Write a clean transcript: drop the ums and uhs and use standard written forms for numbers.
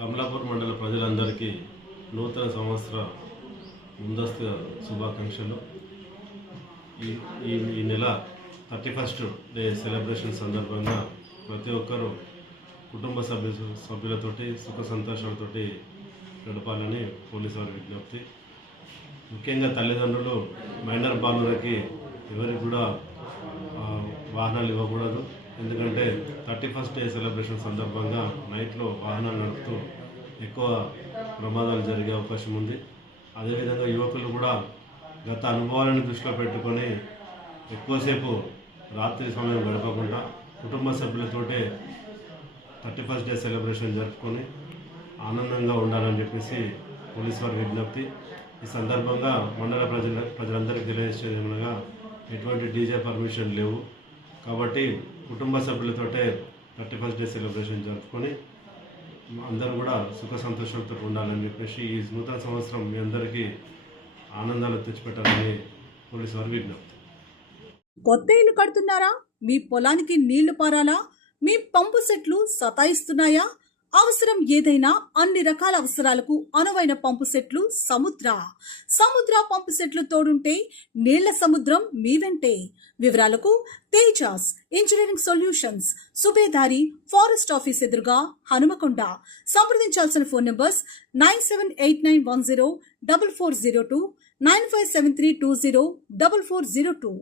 కమలాపూర్ మండల ప్రజలందరికీ నూతన సంవత్సర ముందస్తు శుభాకాంక్షలు. ఈ నెల 31st డే సెలబ్రేషన్ సందర్భంగా ప్రతి ఒక్కరూ కుటుంబ సభ్యులతోటి సుఖ సంతోషాలతోటి గడపాలని పోలీసు వారి విజ్ఞప్తి. ముఖ్యంగా తల్లిదండ్రులు మైనర్ బాలులకి ఎవరికి కూడా వాహనాలు ఇవ్వకూడదు. ఎందుకంటే 31st డే సెలబ్రేషన్ సందర్భంగా నైట్లో వాహనాలు నడుపుతూ ఎక్కువ ప్రమాదాలు జరిగే అవకాశం ఉంది. అదేవిధంగా యువకులు కూడా గత అనుభవాలను దృష్టిలో పెట్టుకొని ఎక్కువసేపు రాత్రి సమయం గడపకుండా కుటుంబ సభ్యులతోటే 31st డే సెలబ్రేషన్ జరుపుకొని ఆనందంగా ఉండాలని చెప్పేసి పోలీసు వారి విజ్ఞప్తి. ఈ సందర్భంగా మండల ప్రజలందరికీ తెలియజేసేది ఏమనగా ఎటువంటి డీజే పర్మిషన్ లేవు కాబట్టి కుటుంబ సభ్యులతోటే 31st డే సెలబ్రేషన్ జరుపుకొని అందరూ కూడా సుఖ సంతోషాలతో ఉండాలని చెప్పేసి ఈ నూతన సంవత్సరం మీ అందరికీ ఆనందాలు తెచ్చిపెట్టాలని పోలీసు వారి విజ్ఞప్తి. కొత్త ఇల్లు కడుతున్నారా? మీ పొలానికి నీళ్లు పారాలా? మీ పంపు సెట్లు సతాయిస్తున్నాయా? అవసరం ఏదైనా అన్ని రకాల అవసరాలకు అనువైన పంపు సెట్లు సముద్ర పంపు సెట్లు తోడుంటే నీళ్ల సముద్రం మీ వెంటే. వివరాలకు Tejas engineering solutions, Subedari forest office ఎదురుగా, హనుమకొండ. సంప్రదించాల్సిన phone numbers 9789104402, 9573204402.